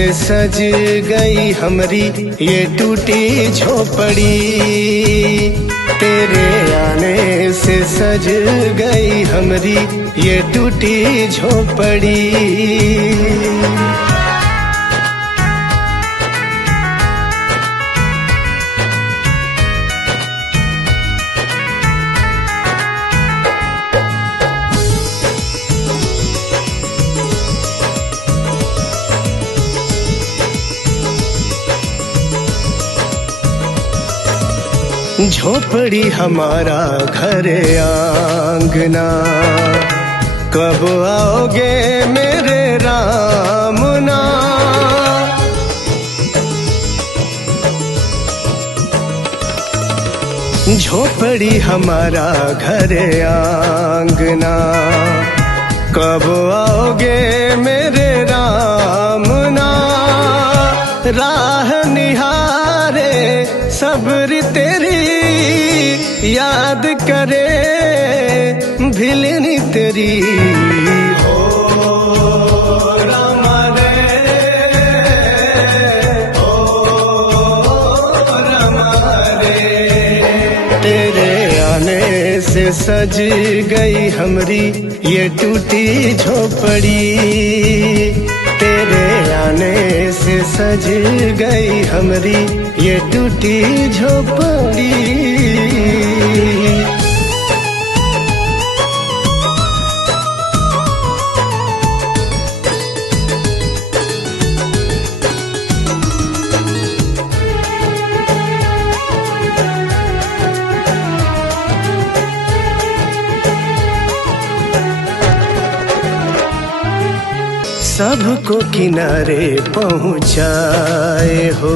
से सज गई हमरी ये टूटी झोपड़ी। तेरे आने से सज गई हमरी ये टूटी झोपड़ी। झोपड़ी हमारा घर आंगना, कब आओगे मेरे रामना। झोपड़ी हमारा घर आंगना, कब आओगे मेरे रामना। राह निहारे सब्र तेरी याद करे भिलनी तेरी। ओ रामा रे, ओ रामा रे। तेरे आने से सज गई हमरी ये टूटी झोपड़ी। तेरे आने से सज गई हमरी ये टूटी झोपड़ी। सबको किनारे पहुँचाए हो,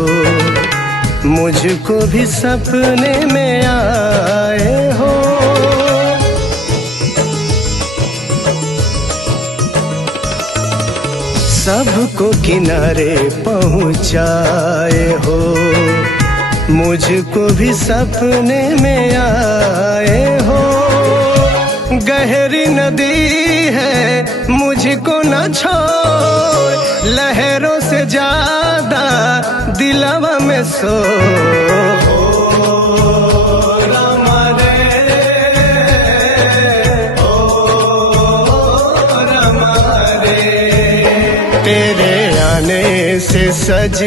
मुझको भी सपने में आए हो। सबको किनारे पहुँचाए हो, मुझको भी सपने में आए हो। गहरी नदी है मुझको न छोड़, लहरों से ज्यादा दिलवा में सो। रामा रे, ओ रामा रे। तेरे आने से सज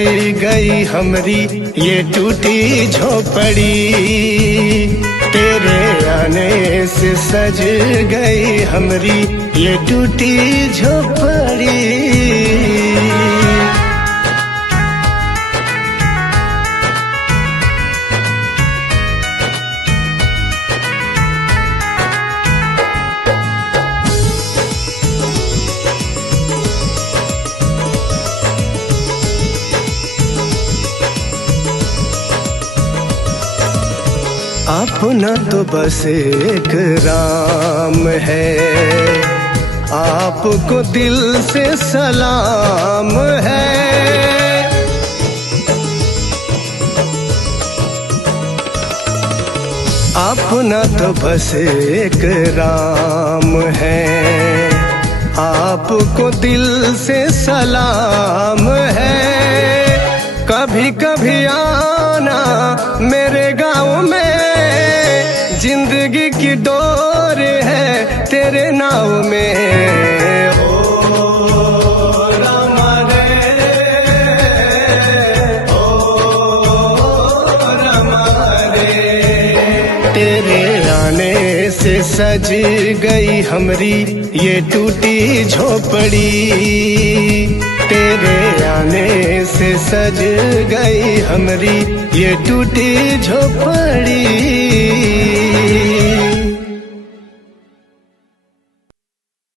गई हमरी ये टूटी झोपड़ी। तेरे आने से सज गई हमरी ये टूटी झोपड़ी। अपना तो बस एक राम है, आपको दिल से सलाम है। अपना तो बस एक राम है, आपको दिल से सलाम है। कभी कभी आना मेरे गाँव में, जिंदगी की डोर है तेरे नाव में। ओ रामा रे, ओ रामा रे। तेरे आने से सज गई हमरी ये टूटी झोपड़ी। तेरे आने से सज गई हमरी ये टूटी झोपड़ी।